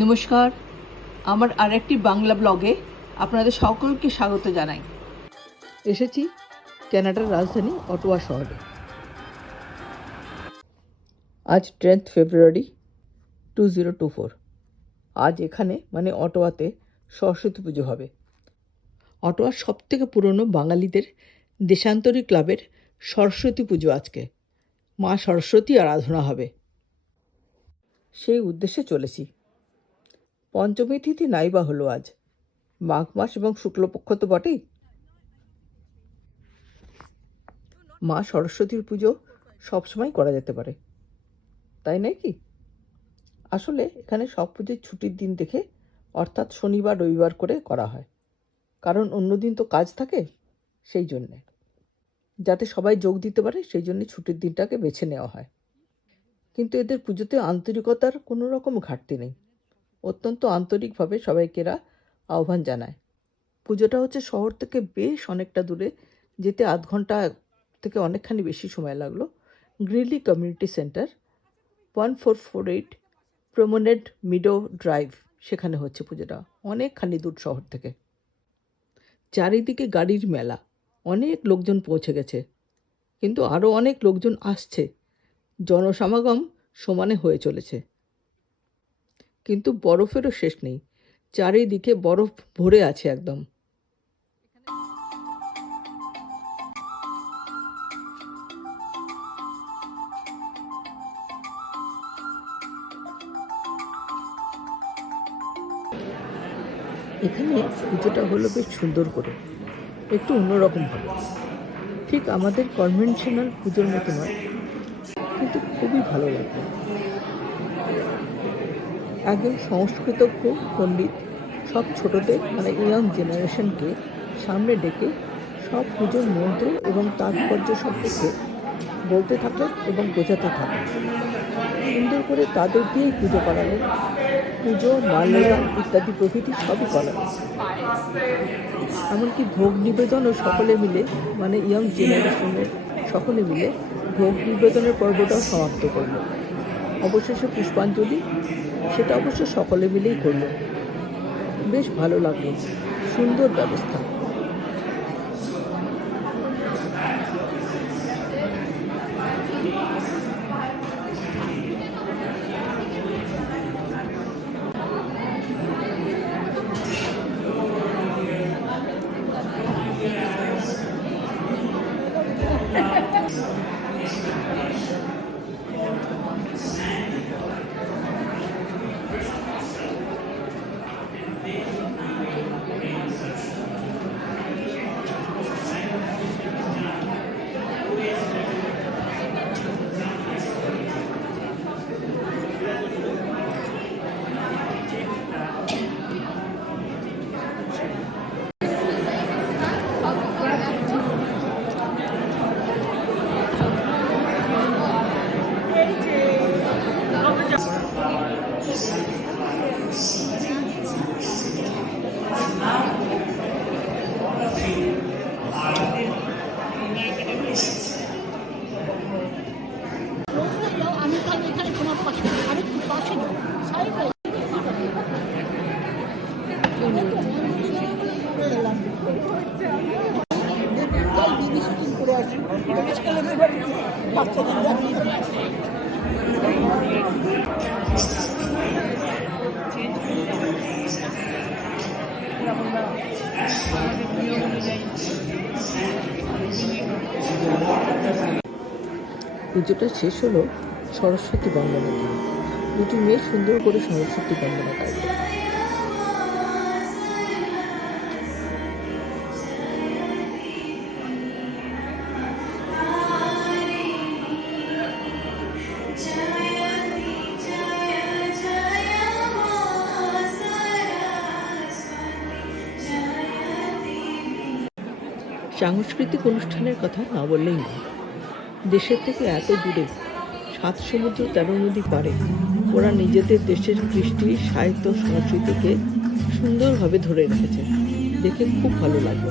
নমস্কার, আমার আরেকটি বাংলা ব্লগে আপনাদের সকলকে স্বাগত জানাই। এসেছি ক্যানাডার রাজধানী অটোয়া শহরে। আজ tenth February two zero two four. আজ এখানে মানে অটোয়াতে সরস্বতী পুজো হবে। অটোয়ার সব থেকে পুরনো বাঙালিদের দেশান্তরী ক্লাবের সরস্বতী পুজো আজকে। মা সরস্বতী আরাধনা হবে। সেই উদ্দেশ্যে চলেছি। পঞ্চমী তিথি নাইবা হলো আজ। মাঘ মাস এবং শুক্লপক্ষ তো বটেই। মা সরস্বতীর পুজো সবসময় করা যেতে পারে। তাই নয় কি? আসলে এখানে সব পুজোর ছুটির দিন দেখে অর্থাৎ শনিবার, রবিবার করে করা হয়। কারণ অন্য দিন তো কাজ থাকে সেই জন্যে। যাতে সবাই যোগ দিতে পারে সেই জন্য ছুটির দিনটাকে বেছে নেওয়া হয়। কিন্তু এদের পুজোতে আন্তরিকতার কোনো রকম ঘাটতি নেই। অত্যন্ত আন্তরিকভাবে সবাইকে এরা আহ্বান জানায়। পুজোটা হচ্ছে শহর থেকে বেশ অনেকটা দূরে, যেতে আধ ঘণ্টা থেকে অনেকখানি বেশি সময় লাগল। Greely community centre one four four eight promenade meadow drive সেখানে হচ্ছে পুজোটা। অনেকখানি দূর শহর থেকে। চারিদিকে গাড়ির মেলা। অনেক লোকজন পৌঁছে গেছে। কিন্তু আরও অনেক লোকজন আসছে। জনসমাগম সমানে হয়ে চলেছে। কিন্তু বরফেরও শেষ নেই। চারিদিকে বরফ ভরে আছে একদম। এখানে পুজোটা হলো বেশ সুন্দর করে। একটু অন্যরকম হবে ঠিক আমাদের কনভেনশনাল পুজোর মতো নয়, কিন্তু খুবই ভালো লাগবে একজন সংস্কৃতজ্ঞ পণ্ডিত, সব ছোটদের মানে ইয়াং জেনারেশনকে সামনে ডেকে সব পুজোর মন্ত্র এবং তাৎপর্য সম্পর্কে বলতে থাকলেন এবং বোঝাতে থাকলেন। সুন্দর করে তাদের দিয়েই পুজো করালেন। পুজো, মাল্যদান ইত্যাদি প্রভৃতি সবই করালেন। এমনকি ভোগ নিবেদনও সকলে মিলে মানে ইয়াং জেনারেশনের সকলে মিলে ভোগ নিবেদনের পর্বটাও সমাপ্ত করল অবশেষে পুষ্পাঞ্জলি সেটা অবশ্য সকলে মিলেই করল বেশ ভালো লাগল। সুন্দর ব্যবস্থা। Deus. পুজোটা শেষ হলো সরস্বতী বন্দনা দিয়ে। দুটি মেয়ে সুন্দর করে সরস্বতী বন্দনা গাইল সাংস্কৃতিক অনুষ্ঠানের কথা না বললেই নয়। দেশের থেকে এত দূরে, সাত সমুদ্র তেরো নদী পারে ওরা নিজেদের দেশের কৃষ্টি, সাহিত্য, সংস্কৃতিকে সুন্দরভাবে ধরে রেখেছে। দেখে খুব ভালো লাগল।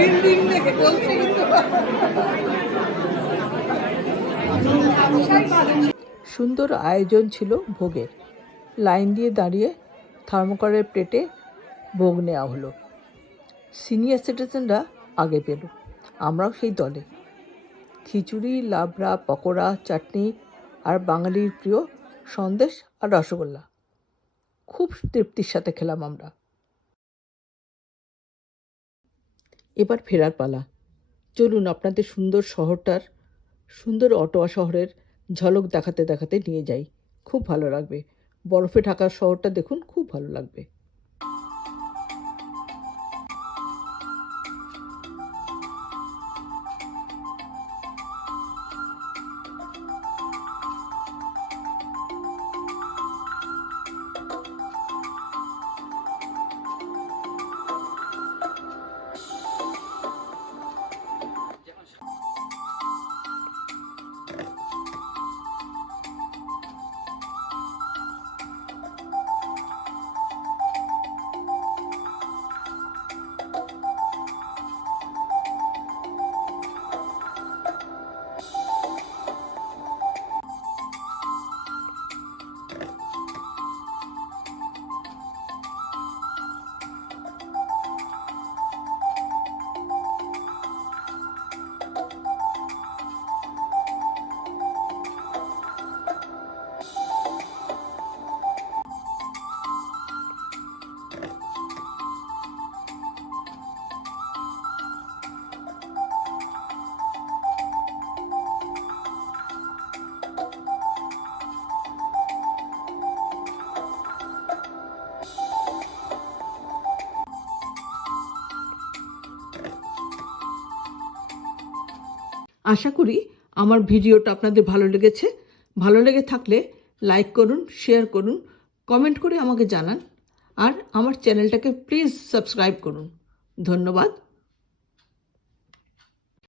বিল্ডিং দেখে সুন্দর আয়োজন ছিল ভোগের। লাইন দিয়ে দাঁড়িয়ে থার্মোকলের প্লেটে ভোগ নেওয়া হলো। সিনিয়র সিটিজেনরা আগে পেল। আমরাও সেই দলে। খিচুড়ি, লাবড়া, পকোড়া, চাটনি আর বাঙালির প্রিয় সন্দেশ আর রসগোল্লা। খুব তৃপ্তির সাথে খেলাম আমরা। এবার ফেরার পালা। চলুন আপনাদের সুন্দর শহরটার সুন্দর অটোয়া শহরের ঝলক দেখাতে দেখাতে নিয়ে যাই। খুব ভালো লাগবে। বরফে ঢাকার শহরটা দেখুন, খুব ভালো লাগবে। আশা করি আমার ভিডিওটা আপনাদের ভালো লেগেছে। ভালো লেগে থাকলে লাইক করুন শেয়ার করুন কমেন্ট করে আমাকে জানান। আর আমার চ্যানেলটাকে প্লিজ সাবস্ক্রাইব করুন। ধন্যবাদ।